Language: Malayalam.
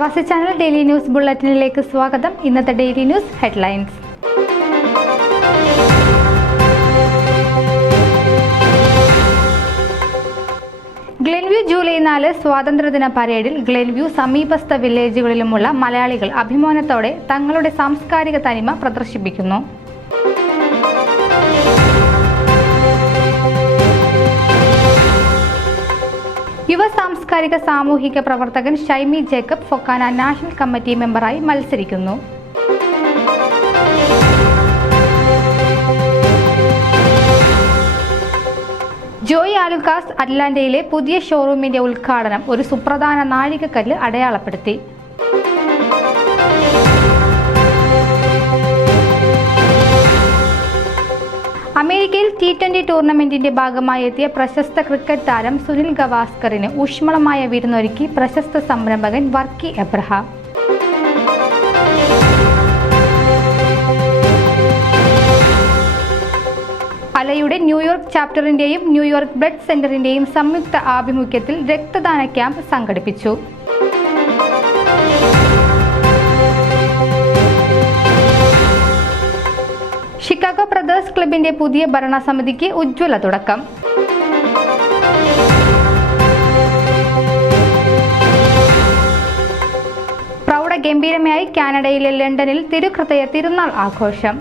പ്രവാസി ചാനൽ ഡെയിലി ന്യൂസ് ബുള്ളറ്റിനിലേക്ക് സ്വാഗതം. ഇന്നത്തെ ഡെയിലി ന്യൂസ് ഹെഡ്ലൈൻസ്. ഗ്ലെൻവ്യൂ ജൂലൈ 4 സ്വാതന്ത്ര്യദിന പരേഡിൽ ഗ്ലെൻവ്യൂ സമീപസ്ഥ വില്ലേജുകളിലുമുള്ള മലയാളികൾ അഭിമാനത്തോടെ തങ്ങളുടെ സാംസ്കാരിക തനിമ പ്രദർശിപ്പിക്കുന്നു. യുവ സാംസ്കാരിക സാമൂഹിക പ്രവർത്തകൻ Shaimy Jacob FOKANA national committee മെമ്പറായി മത്സരിക്കുന്നു. ജോയ് ആലുക്കാസ് അറ്റ്ലാന്റയിലെ പുതിയ ഷോറൂമിന്റെ ഉദ്ഘാടനം ഒരു സുപ്രധാന നാഴികക്കല്ല് അടയാളപ്പെടുത്തി. അമേരിക്കയിൽ T20 ടൂർണമെന്റിന്റെ ഭാഗമായി എത്തിയ പ്രശസ്ത ക്രിക്കറ്റ് താരം സുനിൽ ഗവാസ്കറിന് ഊഷ്മളമായ വിരുന്നൊരുക്കി പ്രശസ്ത സംരംഭകൻ വർക്കി എബ്രഹാം. അലയുടെ ന്യൂയോർക്ക് ചാപ്റ്ററിന്റെയും ന്യൂയോർക്ക് ബ്ലഡ് സെന്ററിന്റെയും സംയുക്ത ആഭിമുഖ്യത്തിൽ രക്തദാന ക്യാമ്പ് സംഘടിപ്പിച്ചു. ഷിക്കാഗോ ബ്രദേഴ്സ് ക്ലബിന്റെ പുതിയ ഭരണസമിതിക്ക് ഉജ്ജ്വല തുടക്കം. പ്രൗഢഗംഭീരമായി കാനഡയിലെ ലണ്ടനിൽ തിരുഹൃദയ തിരുനാൾ ആഘോഷം.